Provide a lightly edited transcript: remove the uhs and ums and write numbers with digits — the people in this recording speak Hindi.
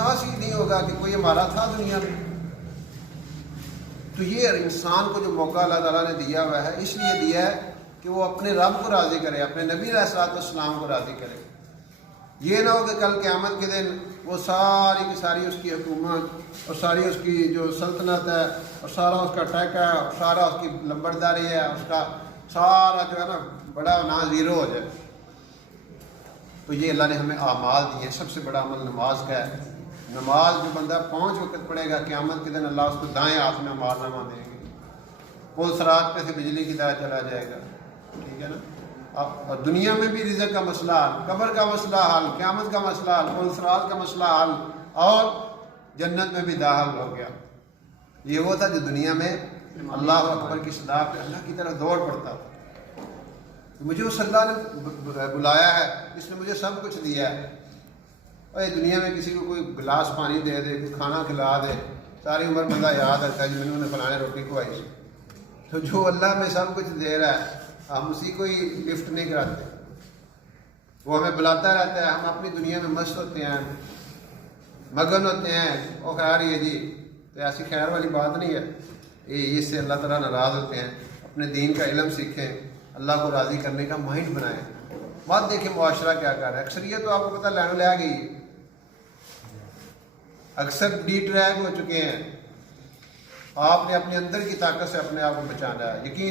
एहसास ही नहीं होगा कि कोई हमारा था दुनिया में। तो ये इंसान को जो मौका अल्लाह ताला ने दिया हुआ है, इसलिए दिया है कि वो अपने रब को राज़ी करे, अपने नबी अलैहिस्सलाम को राज़ी करे। ये ना हो कि कल क़यामत के दिन वो सारी की सारी उसकी हुकूमत और सारी उसकी जो सल्तनत है और सारा उसका टैका है और सारा उसकी लंबरदारी है, उसका सारा जो है ना बड़ा ना ज़ीरो हो जाए। तो ये अल्लाह ने हमें आमाल दिए। सबसे बड़ा अमल नमाज का है। नमाज जो बंदा 5 वक्त पढ़ेगा, क़यामत के दिन अल्लाह उसको दाएं हाथ में अमालनामा देंगे, पुल सरात पे से बिजली की तरह चला जाएगा। ठीक है ना। और दुनिया में भी रिज़्क़ का मसला हल, कब्र का मसला हल, क़यामत का मसला हल, पुल सरात का मसला हल, और जन्नत में भी दाखिल हो गया। ये वो था जो दुनिया में अल्लाह अकबर की सदा पे अल्लाह की तरफ दौड़ पड़ता था। मुझे उस अल्लाह ने बुलाया है, इसने मुझे सब कुछ दिया है। और ये दुनिया में किसी को कोई गिलास पानी दे दे, कोई खाना खिला दे, सारी उम्र बंदा याद रखता है जी मैंने उन्हें फलाने रोटी खुआई। तो जो अल्लाह में सब कुछ दे रहा है, हम उसी को ही गिफ्ट नहीं कराते। वो हमें बुलाता रहता है, हम अपनी दुनिया में मस्त होते हैं, मगन होते हैं। वो खैर ये जी, तो ऐसी खैर वाली बात नहीं है। इससे अल्लाह ताला नाराज़ होते हैं। अपने दीन का इल्म सीखें, अल्लाह को राज़ी करने का माइंड बनाएं। बात देखें मुआशरा क्या कर रहा है। अक्सरियत तो आपको पता लैंड ले आ गई, अक्सर डी ट्रैक हो चुके हैं। आपने अपने अंदर की ताकत से अपने आप को बचाना है। यकीन